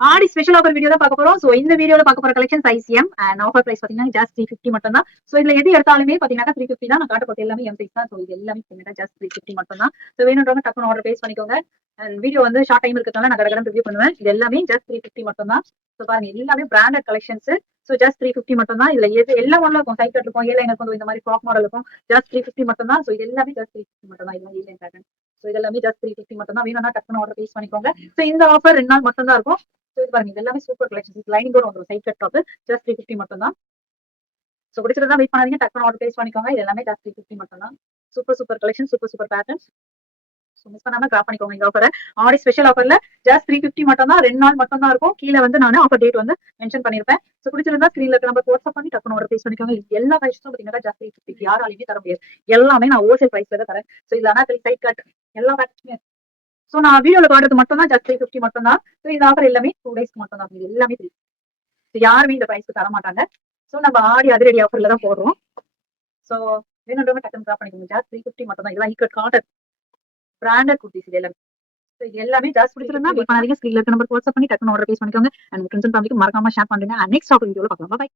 ஆடி special offer video தான் பார்க்க போறோம். சோ இந்த வீடியோல பார்க்க போற collection ICM and offer price பாத்தீங்கன்னா ஜஸ்ட் 350 மட்டும் தான். சோ இதுல எது எடுத்தாலுமே பாத்தீங்கன்னா 350 தான். நான் காட்ட போறது எல்லாமே எம் சைஸ் தான். சோ இது எல்லாமே பாத்தீங்கன்னா ஜஸ்ட் 350 மட்டும் தான். சோ வேணும்ன்றவங்க டக்குனு ஆர்டர் பிளேஸ் பண்ணிக்கோங்க. அண்ட் வீடியோ வந்து ஷார்ட் டைம் இருக்கிறதுனால நான் கடகடன் ரிவ்யூ பண்ணுவேன். இது எல்லாமே ஜஸ்ட் 350 மட்டும் தான். சோ பாருங்க எல்லாமே பிராண்டட் கலெக்ஷன்ஸ். சோ ஜஸ்ட் 350 மட்டும் தான். இதுல எது எல்லா மாடலும் இருக்கும். சைட் கட் இருக்கும், ஏ லைன் இருக்கும், இந்த மாதிரி ஃப்ராக் மாடல் இருக்கும். ஜஸ்ட் 350 மட்டும் தான். சோ இது எல்லாமே ஜஸ்ட் 350 மட்டும் தான். இது ஏ லைன் பேட்டர்ன். சோ இது எல்லாமே ஜஸ்ட் 350 மட்டும் தான். வேணும்னா டக்குனு ஆர்டர் பிளேஸ் பண்ணிக்கோங்க. சோ இந்த ஆஃபர் 2 நாள் மட்டும் தான் இருக்கும். இது பாருங்க இது எல்லாமே சூப்பர் கலெக்ஷன். லைனிங்கோட வந்துரும். சைட் கட் டாப் ஜஸ்ட் 350 மட்டும் தான். சோ பிடிச்சிருந்தா வெயிட் பண்ணாதீங்க, டக்குனு ஆர்டர் பிளேஸ் பண்ணிக்கோங்க. இது எல்லாமே ஜஸ்ட் 350 மட்டும் தான். Super super collection, super super patterns. So miss பண்ணாம கிராப் பண்ணிக்கோங்க இந்த ஆஃபரை. ஆடி ஸ்பெஷல் ஆஃபர்ல ஜஸ்ட் 350 மட்டும் தான். 2 நாள் மட்டும் தான் இருக்கும். கீழ வந்து நான் ஆஃபர் டேட் வந்து மென்ஷன் பண்ணிருப்பேன். சோ பிடிச்சிருந்தா ஸ்கிரீன்ல இருக்க நம்பர் வாட்ஸ்அப் பண்ணி டக்குனு ஆர்டர் பிளேஸ் பண்ணிக்கோங்க. எல்லா கலெக்ஷனும் பாத்தீங்கன்னா ஜஸ்ட் 350 யாராலையுமே தர முடியாது. எல்லாமே நான் ஹோல்சேல் பிரைஸ்ல தான் தரேன். சோ இதுல அனார்கலி, சைட் கட் எல்லா பேட்டர்னுமே. சோ நான் வீடியோல காட்டுறது மட்டும் தான் ஜஸ்ட் 350 மட்டும் தான். சோ இந்த ஆஃபர் எல்லாமே 2 டேஸ்க்கு மட்டும் தான். இது எல்லாமே free. யாருமே இந்த பிரைஸ்க்கு தர மாட்டாங்க. சோ நம்ம ஆடி அதிரடி ஆஃபர்ல தான் போடுறோம். சோ வேணும்ன்றவங்க டக்குனு கிராப் பண்ணிக்கோங்க. ஜஸ்ட் 350 மட்டும் தான். இதெல்லாம் ஈக்கட் காட்டன் பிராண்டட் குர்த்திஸ் இது எல்லாமே. சோ இது எல்லாமே ஜஸ்ட் பிடிச்சிருந்தா வெயிட் பண்ணாதீங்க. ஸ்கிரீன்ல இருக்க நம்பர் வாட்ஸ்அப் பண்ணி டக்குனு ஆர்டர் பிளேஸ் பண்ணிக்கோங்க. அண்ட் ஃப்ரெண்ட்ஸ் அண்ட் ஃபேமிலிக்கு மறக்காம ஷேர் பண்ணுங்க. நெக்ஸ்ட் ஆஃபர் வீடியோல பார்க்கலாம். பை.